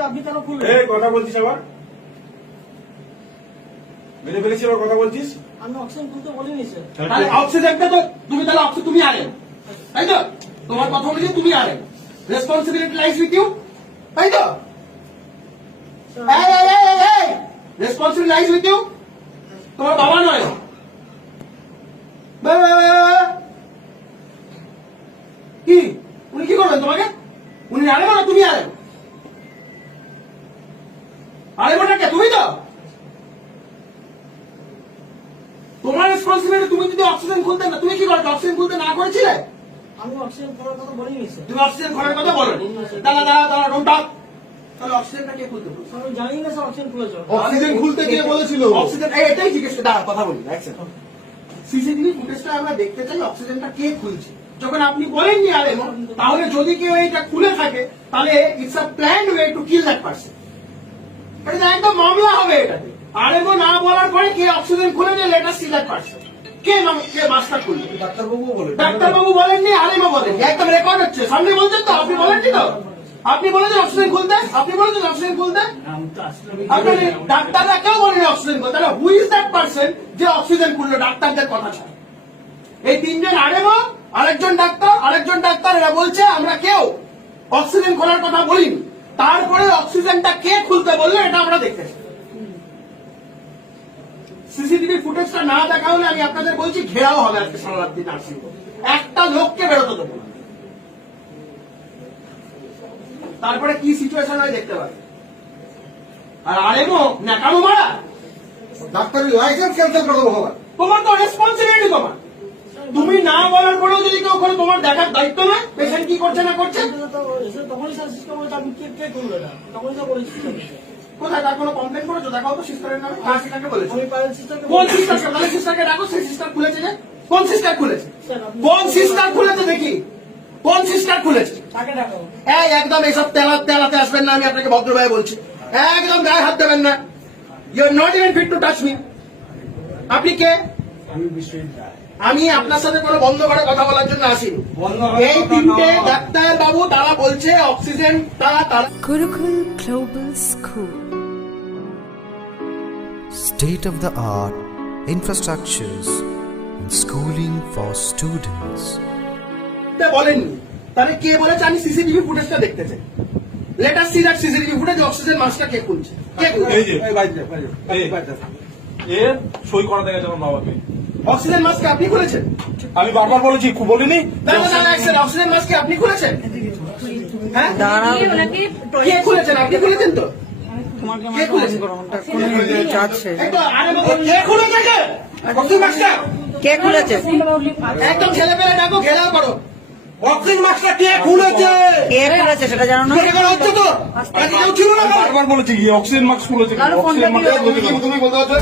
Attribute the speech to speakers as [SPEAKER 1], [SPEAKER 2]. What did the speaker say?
[SPEAKER 1] আপনি কেন খুললেন?
[SPEAKER 2] এই কথা বলছিস আবার? মেরে ফেলেছি আবার কথা বলছিস?
[SPEAKER 1] আমি অক্সিজেন খুলতে বলিনি স্যার
[SPEAKER 3] তাহলে অক্সিজেনটা তো তুমি তাহলে অক্সিজেন তুমি আনে তাই তো? তোমার কথা অনুযায়ী তুমি আনে রেসপন্সিবিলিটি লাইস উইথ ইউ তাই তো? রেসপন্সিবিলিটি লাইস উইথ ইউ তোমার বাবা নয়। কি? উনি কি করবেন তোমাকে? উনি আনেবো না তুমি আনেন আনেবোটা কে তুমি তো? তোমার রেসপন্সিবিলিটি তুমি যদি অক্সিজেন খুলতে না তুমি কি করতে অক্সিজেন খুলতে না করেছিলে?
[SPEAKER 1] আমি অক্সিজেন করার কথা বলিনি স্যার
[SPEAKER 3] তুমি অক্সিজেন খোলার কথা বলো। দাঁড়া দাঁড়া দাঁড়া রোমটা তাহলে অক্সিজেনটা কে খুলতে বলছে?
[SPEAKER 1] আমি জানি না স্যার অক্সিজেন খুলেছ।
[SPEAKER 4] অক্সিজেন খুলতে কে বলেছিল?
[SPEAKER 3] অক্সিজেন এই এটাই জিজ্ঞেস দাঁড়া কথা বলি এক সেকেন্ড সিসিটিভি ফুটেজটা আমরা দেখতে চাই অক্সিজেনটা কে খুলছে? যখন আপনি বলেননি আরে তাহলে যদি কেউ এটা খুলে থাকে তাহলে it's a plan way to kill that person এটা তো একদম মামলা হবে। এটাতে আরেমো না বলার পরে কে অক্সিজেন খুলে নিয়ে লেটার সি দ্যাট কে কে মাস্টার খুলবে?
[SPEAKER 4] ডাক্তারবাবুও বলে
[SPEAKER 3] ডাক্তারবাবু বলেননি আরেমা বলেননি। একদম রেকর্ড হচ্ছে। সামনে বলছেন তো আপনি বলেননি তো? আপনি বলেছেন অক্সিজেন খুলতে? আপনি বলেছেন অক্সিজেন খুলতে? আপনার ডাক্তাররা কেউ বলেনি অক্সিজেন খুলতে? তাহলে হু ইজ দ্যাট পার্সন যে অক্সিজেন খুললো? ডাক্তারদের কথা ছাড়া। এই তিনজন আরেমা আরেকজন ডাক্তার আরেকজন ডাক্তার এরা বলছে আমরা কেউ অক্সিজেন খোলার কথা বলিনি। তারপরে অক্সিজেনটা খুলতে বলল এটা আমরা দেখতে সিসিটিভি ফুটেজটা না দেখা হলে আমি আপনাদের বলছি ঘেরাও হবে আজকে সারা রাত দিন নার্সিং একটা লোককে বেরোতে দেবো তারপরে কি সিচুয়েশন হয় দেখতে পাবে আর আরেমো ন্যাকামো মারা?
[SPEAKER 4] ডাক্তারের লাইসেন্স ক্যান্সেল করে দেবো
[SPEAKER 3] তোমার তো রেসপন্সিবিলিটি তোমার। তুমি না বলার পরেও যদি কেউ করে তোমার দেখার দায়িত্ব না পেশেন্ট কি করছে না করছে?
[SPEAKER 1] তো তখনই স্যার সিস্টেম বলছে আপনি কে কে খুলবে এটা? তখনই স্যার বলেছি।
[SPEAKER 3] কোথায়? তার কোনো কমপ্লেন করেছ? দেখাও তো সিস্টারের নামে। কার সিস্টারকে বলেছ?
[SPEAKER 1] আমি
[SPEAKER 3] কোন সিস্টারকে তাহলে সিস্টারকে ডাকো সেই সিস্টার খুলেছে যে। কোন সিস্টার খুলেছে? কোন সিস্টার খুলেছে দেখি। কোন সিস্টার খুলেছে?
[SPEAKER 1] তাকে
[SPEAKER 3] এই একদম এইসব তেলা তেলাতে আসবেন না আমি আপনাকে ভদ্রভাবে বলছি। একদম গায়ে হাত দেবেন না। You are not even fit to touch me আপনি কে?
[SPEAKER 2] আমি
[SPEAKER 3] আপনার সাথে কোনো বন্ধ করে কথা বলার জন্য আসিনি। এই তিনটে ডাক্তার বাবু তারা বলছে অক্সিজেন তারা
[SPEAKER 5] state of the art infrastructures and schooling for students.
[SPEAKER 3] বলেননি। তাহলে কে বলেছে? আমি সিসিটিভি ফুটেজটা দেখতে চাই। Later see that CCTV footage oxygen মাস্কটা কে খুলছে? কে খুলছে?
[SPEAKER 2] এই যে
[SPEAKER 4] এই বাইরে যা, বাইরে যা,
[SPEAKER 2] এই।
[SPEAKER 4] বাইরে যা।
[SPEAKER 2] এর সই করাতে গেছে আমার বাবাকে।
[SPEAKER 3] অক্সিজেন মাস্ক আপনি খুলেছেন?
[SPEAKER 2] আমি বারবার বলেছি খুব বলিনি।
[SPEAKER 3] অক্সিজেন মাস্ক আপনি খুলেছেন? হ্যাঁ? কে খুলেছেন? আপনি খুলেছেন তো? কে খুলেছে? একদম আরে বাবা, কে খুলেছে অক্সিজেন মাস্কটা
[SPEAKER 6] কে খুলেছে?
[SPEAKER 3] একদম ছেলে পেলে ডাকো ঘেরাও করো।
[SPEAKER 4] অক্সিজেন মাস্কটা কে খুলেছে?
[SPEAKER 6] কে খুলেছে সেটা জানো না?
[SPEAKER 4] এটা করা হচ্ছে তো? আজকে কেউ ছিল না
[SPEAKER 2] বারবার বলেছি কি অক্সিজেন মাস্ক খুলেছে অক্সিজেন মাস্ক
[SPEAKER 4] তুমি বলতে পারছ?